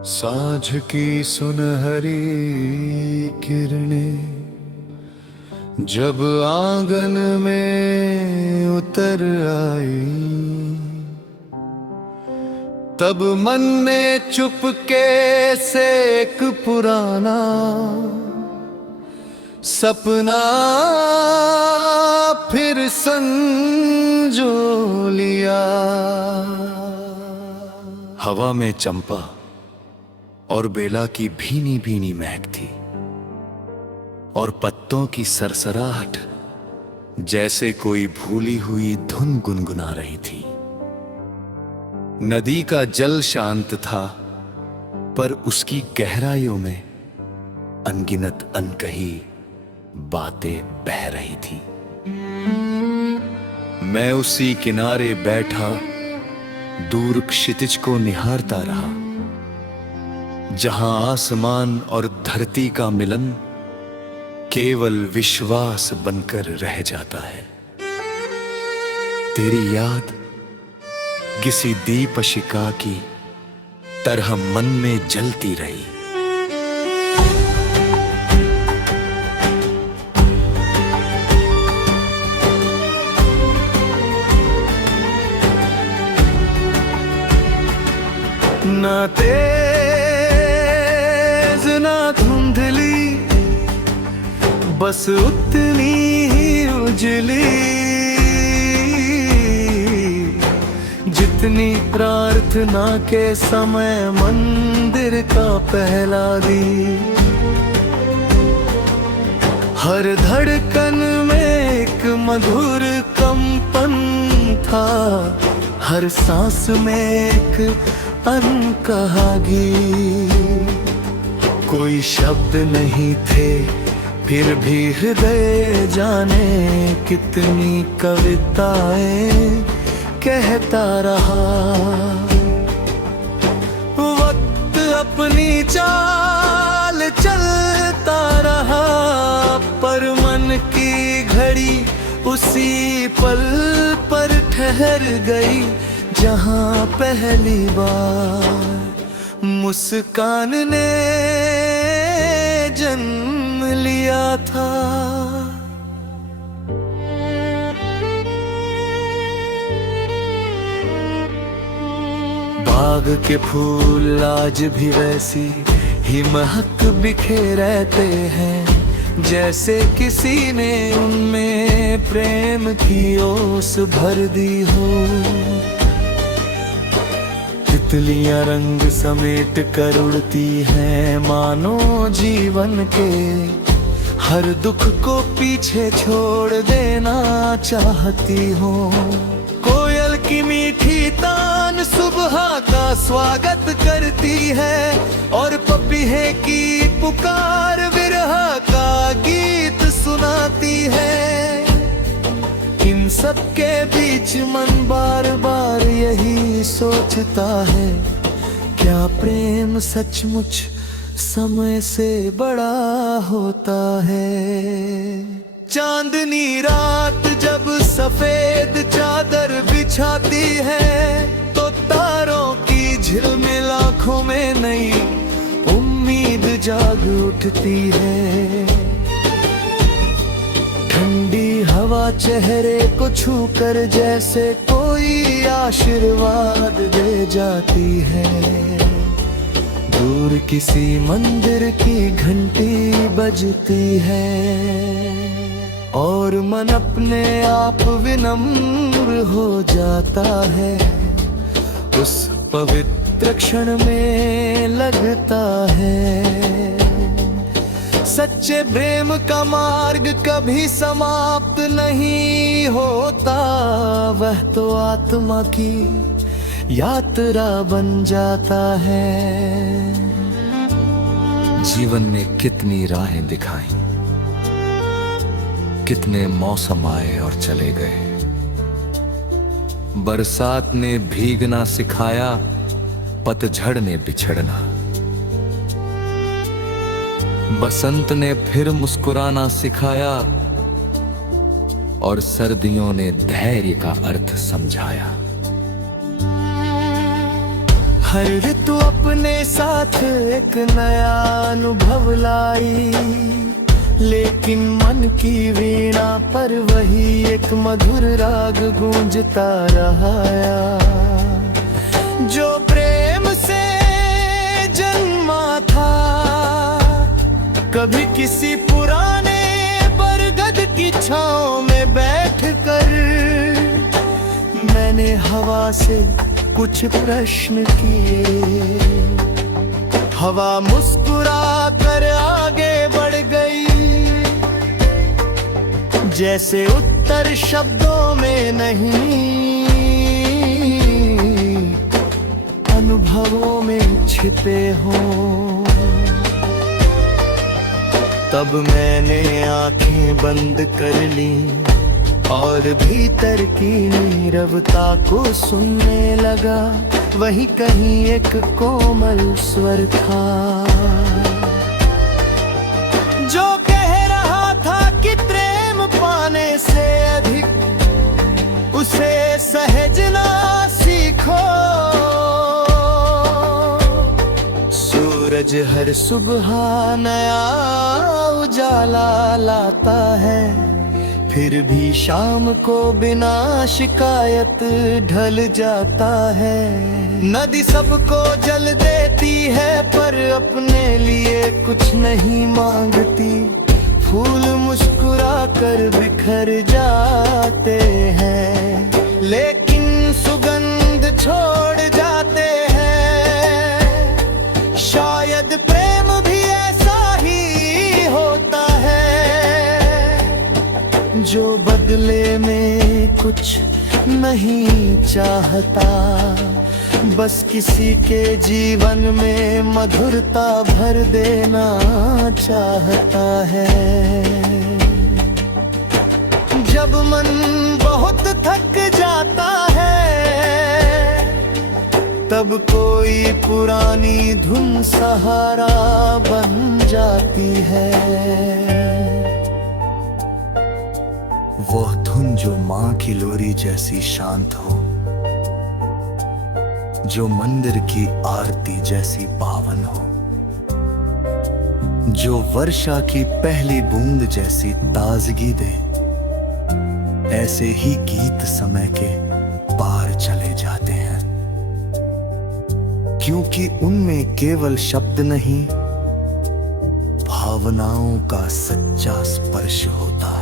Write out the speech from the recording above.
साँझ की सुनहरी किरणें जब आंगन में उतर आई, तब मन ने चुपके से एक पुराना सपना फिर संजो लिया। हवा में चंपा और बेला की भीनी भीनी महक थी, और पत्तों की सरसराहट जैसे कोई भूली हुई धुन गुनगुना रही थी। नदी का जल शांत था, पर उसकी गहराइयों में अनगिनत अनकही बातें बह रही थी। मैं उसी किनारे बैठा दूर क्षितिज को निहारता रहा, जहां आसमान और धरती का मिलन केवल विश्वास बनकर रह जाता है। तेरी याद किसी दीपशिखा की तरह मन में जलती रही। ना तेज ना धुंधली, बस उतनी ही उजली जितनी प्रार्थना के समय मंदिर का पहला दीप। हर धड़कन में एक मधुर कंपन था, हर सांस में एक अनकहा गीत। कोई शब्द नहीं थे, फिर भी हृदय जाने कितनी कविताएं कहता रहा। वक्त अपनी चाल चलता रहा, पर मन की घड़ी उसी पल पर ठहर गई, जहां पहली बार मुस्कान ने जन्म लिया था। बाग के फूल आज भी वैसी ही महक बिखे रहते हैं, जैसे किसी ने उनमें प्रेम की ओस भर दी हो। तितलियां रंग समेट कर उड़ती हैं, मानो जीवन के हर दुख को पीछे छोड़ देना चाहती हो। कोयल की मीठी तान सुबह का स्वागत करती है, और पपीहे की पुकार विरह का गीत सुनाती है। इन सब के बीच मन बार बार यही सोचता है, क्या प्रेम सचमुच समय से बड़ा होता है। चांदनी रात जब सफेद चादर बिछाती है, तो तारों की झिलमिल आंखों में नई उम्मीद जाग उठती है। ठंडी हवा चेहरे को छूकर जैसे कोई आशीर्वाद दे जाती है। दूर किसी मंदिर की घंटी बजती है, और मन अपने आप विनम्र हो जाता है। उस पवित्र क्षण में लगता है, सच्चे प्रेम का मार्ग कभी समाप्त नहीं होता। वह तो आत्मा की यात्रा बन जाता है। जीवन में कितनी राहें दिखाई, कितने मौसम आए और चले गए। बरसात ने भीगना सिखाया, पतझड़ ने बिछड़ना। बसंत ने फिर मुस्कुराना सिखाया, और सर्दियों ने धैर्य का अर्थ समझाया। हर ऋतु अपने साथ एक नया अनुभव लाई, लेकिन मन की वीणा पर वही एक मधुर राग गूंजता रहा। जो प्रेम से जन्मा था, कभी किसी पुराने बरगद की छांव में बैठकर, मैंने हवा से कुछ प्रश्न किए। हवा मुस्कुरा कर आगे बढ़ गई, जैसे उत्तर शब्दों में नहीं, अनुभवों में छिपे हों। तब मैंने आंखें बंद कर ली और भीतर की नीरवता को सुनने लगा। वहीं कहीं एक कोमल स्वर था, जो कह रहा था कि प्रेम पाने से अधिक उसे सहेजना सीखो। सूरज हर सुबह नया उजाला लाता है, फिर भी शाम को बिना शिकायत ढल जाता है। नदी सबको जल देती है पर अपने लिए कुछ नहीं मांगती। फूल मुस्कुरा कर बिखर जाते हैं, लेकिन सुगंध छोड़ जाते हैं। शायद प्रेम भी ऐसा ही होता है, जो बदले में कुछ नहीं चाहता, बस किसी के जीवन में मधुरता भर देना चाहता है। जब मन बहुत थक जाता है, तब कोई पुरानी धुन सहारा बन जाती है। वह धुन जो माँ की लोरी जैसी शांत हो, जो मंदिर की आरती जैसी पावन हो, जो वर्षा की पहली बूंद जैसी ताजगी दे। ऐसे ही गीत समय के पार चले जाते हैं, क्योंकि उनमें केवल शब्द नहीं, भावनाओं का सच्चा स्पर्श होता है।